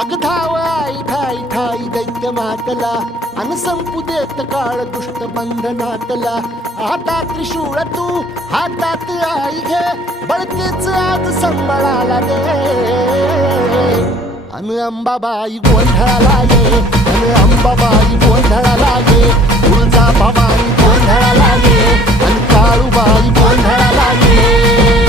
अग धाव आई ठाई ठाई दैत्य मातला अन संपू देत काळ दुष्ट बंधनातला. आता त्रिशूळ तू हातात आई घे बळकेच आज संबळाला दे. अन अंबाबाई गोंधळाला ये अन अंबाबाई गोंधळाला ये. तुळजा भवानी गोंधळाला ये अन काळूबाई गोंधळाला ये.